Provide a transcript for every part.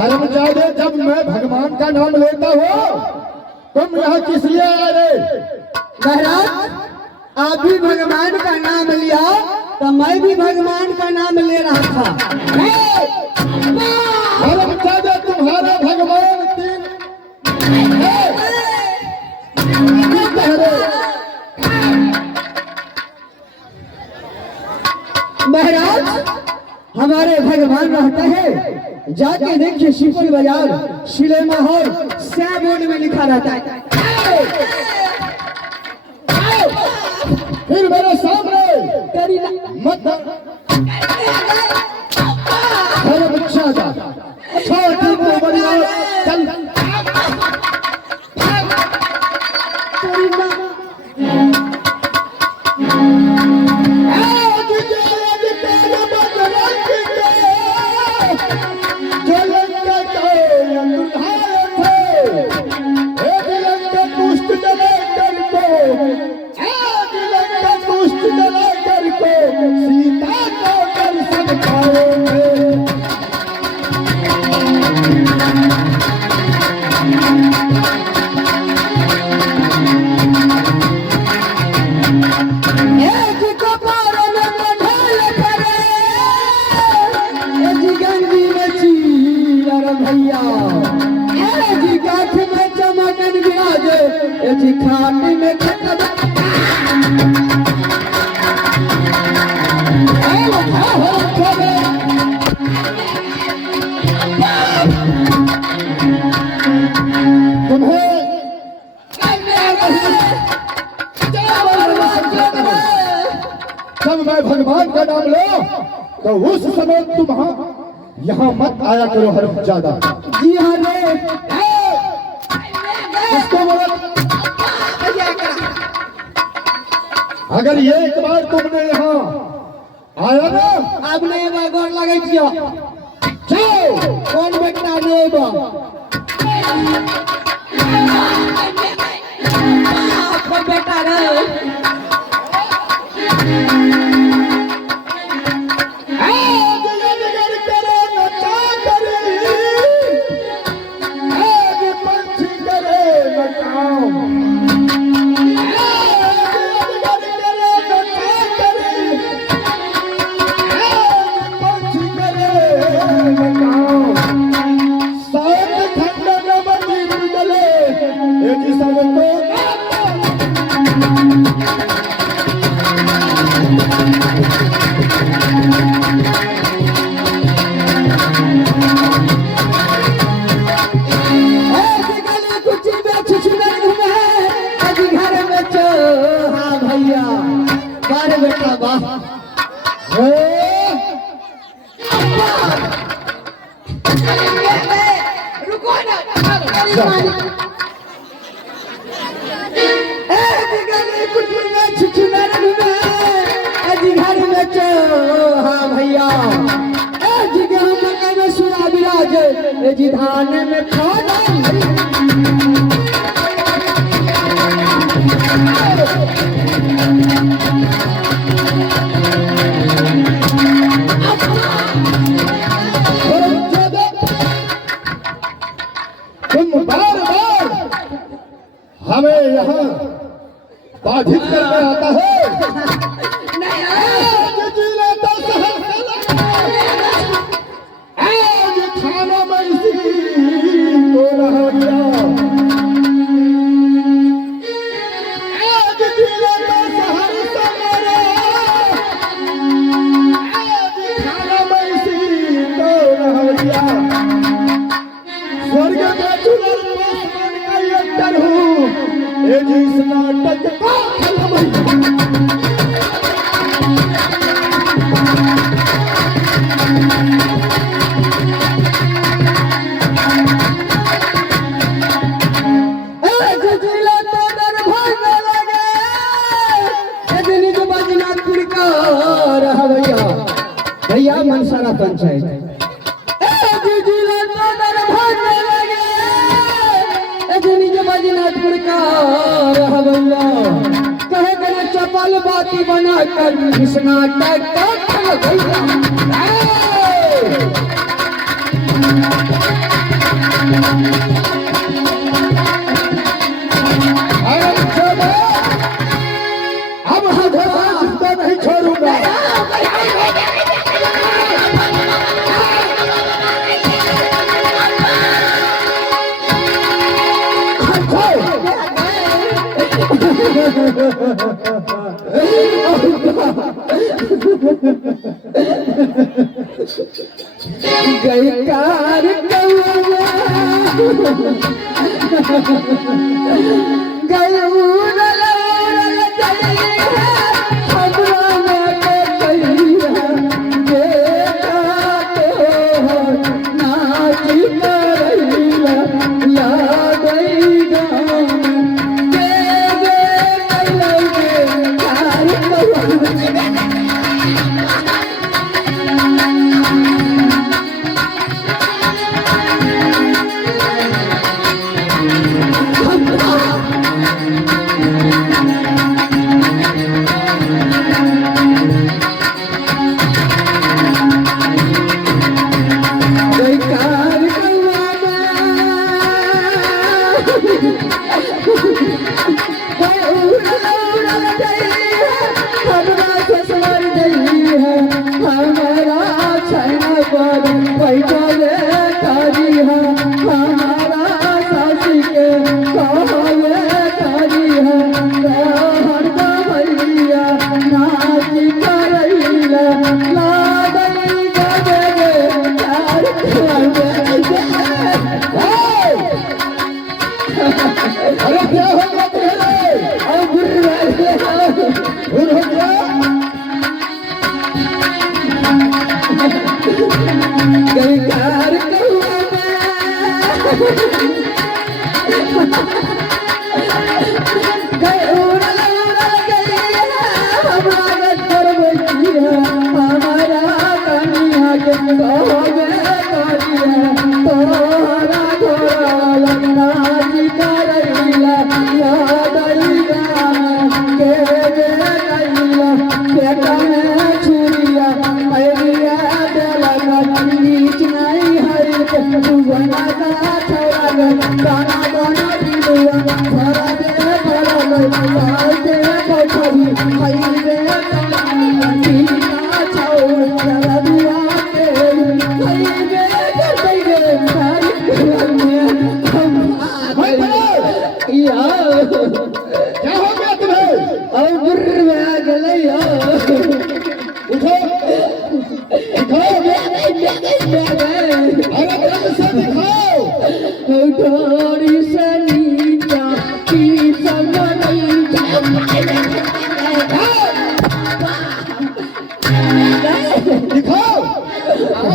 हरमजादे, जब मैं भगवान का नाम लेता हूँ तुम यहाँ किस लिए आए रे? महाराज, आप भी भगवान का नाम लिया तो मैं भी भगवान का नाम ले रहा था। हरमजादे, तुम्हारा भगवान तीन महाराज, हमारे भगवान रहते हैं, जाके देखिए शिवपुरी बाजार सिनेमा हॉल स्या बोर्ड में लिखा रहता है। फिर मेरे सामने मत हरमजादा, अच्छा ठीक है, बढ़िया, चल खाने में जब मैं भगवान का नाम लो तो उस समय तुम यहाँ मत आया करो हरमजादा। जी हाँ रे, इसको बोला, अगर ये एक बार तुमने यहाँ आया ना, आपने गोर लगे कौन बेटा ने बेटा रे जी धान में खाना तुम बार बार हमें यहाँ बाधित करने आता है। खाना में इसी को रहा दिया, आज जिला का शहर सवेरे, आज खाना में इसी को रहा दिया। स्वर्ग में चुनर पासमान का यंत्र हूँ, ये जिस नाटक का भैया मनसारा पंचायत कहे चपल बात पार्टी बनाकर इस नाटक को थम गया। अब जिंदा नहीं छोड़ूंगा। गयकार अरे क्या हो गया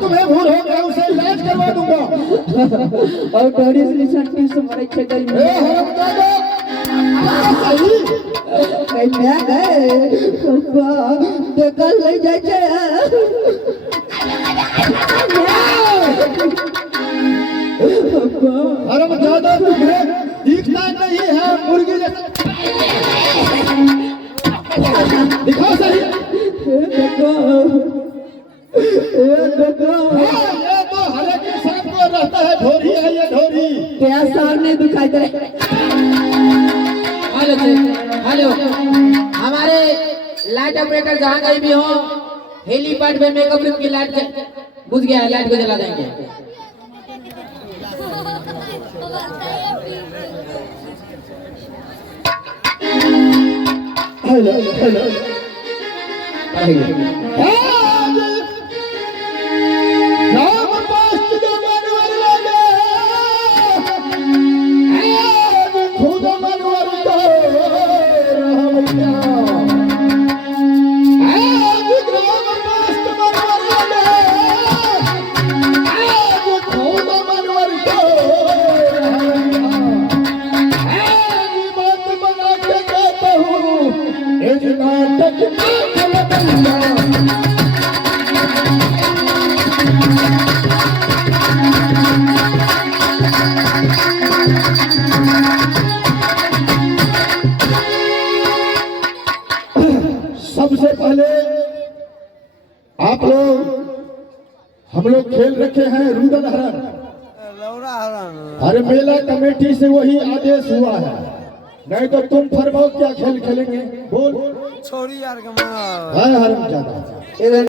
तुम्हें भूल हो गया, उसे इलाज करवा दूंगा। और डोरी से निशान से मरे छगल में सही कैसे गए देखल ले जाए छे हरम ज्यादा तुम्हें दिखता नहीं है मुर्गी जैसा। दिखाओ सही। देखो ये तो हरे के साथ को रहता है, ढोरी है ये ढोरी। क्या सार नहीं दिखाई दे रहे। हेलो हमारे लाइट ऑपरेटर जहाँ कहीं भी हो, हेलीपैड में मेकअप रूम की लाइट बुझ गया है, लाइट को जला देंगे। हेलो हेलो राम पास्ट जो मनवर लगे, खुद मनवर तो रहमैया। आज राम पास्ट मनवर लगे, आज खुद मनवर तो रहमैया। आज बात बना के कहता हूँ, इस नाटक में लगैया। हम लोग खेल रखे हैं रूडल हरण। लौड़ा हरण। अरे मेला कमेटी से वही आदेश हुआ है, नहीं तो तुम फरमाओ क्या खेल खेलेंगे? बोल। छोड़ी यार के मार। है हरम ज्यादा। इधर